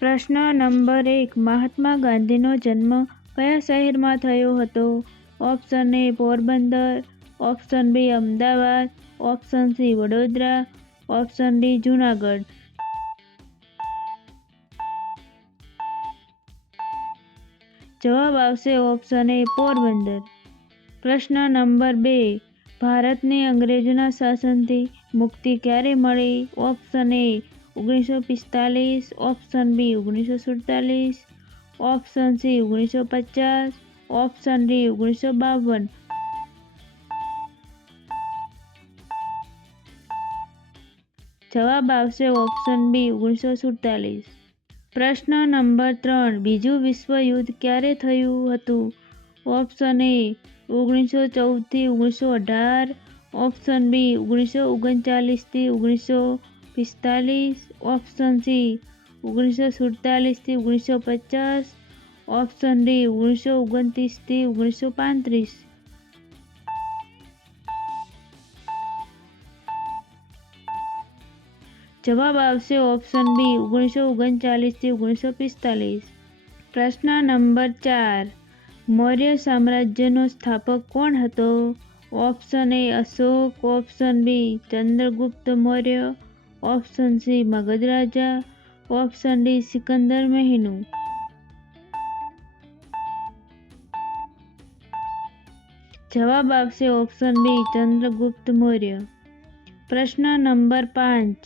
પ્રશ્ન નંબર 1. મહાત્મા ગાંધીનો જન્મ કયા શહેરમાં થયો હતો? Option A Porbandar, option B Ahmedabad, option C Vadodara, option D Junagadh. જવાબ આવશે ઓપ્શન એ પોરબંદર. પ્રશ્ન નંબર 2. ભારતને અંગ્રેજોના શાસનથી મુક્તિ ક્યારે મળી? Option A 1945, option B 1947, option C 1950, option D 1952. જવાબ આવશે ઓપ્શન બી 1947. પ્રશ્ન નંબર 3. બીજું વિશ્વયુદ્ધ ક્યારે થયું હતું? ઓપ્શન એ 1914 થી 1918, ઓપ્શન બી 1939 થી 1945, ઓપ્શન સી 1947 થી 1950, ઓપ્શન ડી 1929 થી 1935. જવાબ આવશે ઓપ્શન બી 1939 થી 1945. પ્રશ્ન નંબર 4. મૌર્ય સામ્રાજ્યનો સ્થાપક કોણ હતો? Option A Ashok, option B Chandragupta Maurya, option C Magadha રાજા, ઓપ્શન ડી સિકંદર મહેમૂદ. જવાબ આવશે ઓપ્શન બી ચંદ્રગુપ્ત મૌર્ય. પ્રશ્ન નંબર 5.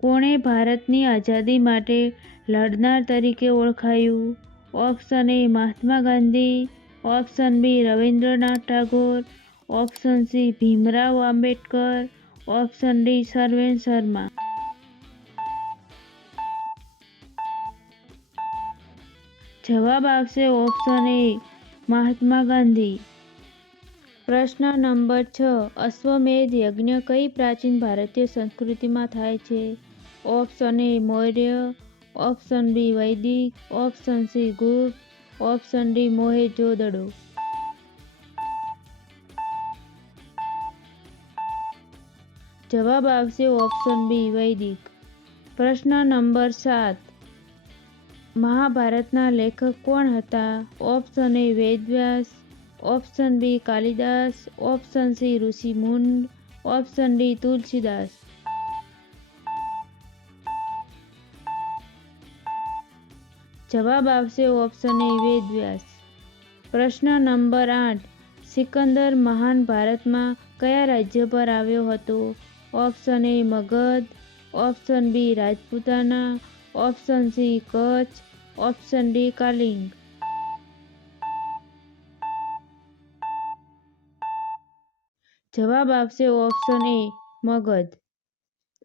કોણે ભારતની આઝાદી માટે લડનાર તરીકે ઓળખાયું? Option A Mahatma Gandhi, option B Rabindranath Tagore, option C Bhimrao Ambedkar, option D સર્વેન શર્મા. જવાબ આવશે ઓપ્શન એ મહાત્મા ગાંધી. પ્રશ્ન નંબર 6. અશ્વમેધ યજ્ઞ કઈ પ્રાચીન ભારતીય સંસ્કૃતિમાં થાય છે? Option A Maurya, option B વૈદિક, option C Gupta, option D Mohenjodaro. જવાબ આવશે ઓપ્શન બી વૈદિક. પ્રશ્ન નંબર 7. મહાભારતના લેખક કોણ હતા? Option A Vedvyas, option B Kalidas, option C ઋષિ મુંડ, ઓપ્શન ડી તુલસીદાસ. જવાબ આવશે ઓપ્શન એ વેદવ્યાસ. પ્રશ્ન નંબર 8. સિકંદર મહાન ભારતમાં કયા રાજ્ય પર આવ્યો હતો? Option A Magadh, option B Rajputana, option C Kutch, option D Kalinga. જવાબ આવશે ઓપ્શન એ મગધ.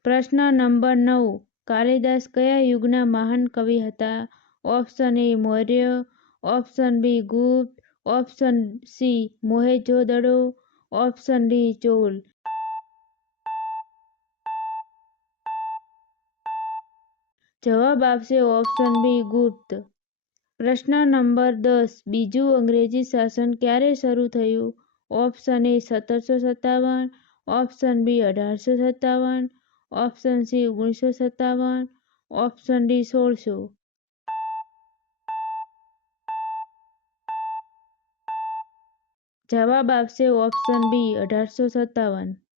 પ્રશ્ન નંબર 9. કાલિદાસ કયા યુગના મહાન કવિ હતા? Option A Maurya, option B Gupta, option C Mohenjodaro, option D Chola. જવાબ આવશે ઓપ્શન બી ગુપ્ત. પ્રશ્ન નંબર 10. બીજું અંગ્રેજી શાસન ક્યારે શરૂ થયું? Option A 1757, option B 1857, option C 1957, option D 1600. જવાબ આવશે ઓપ્શન બી 1857.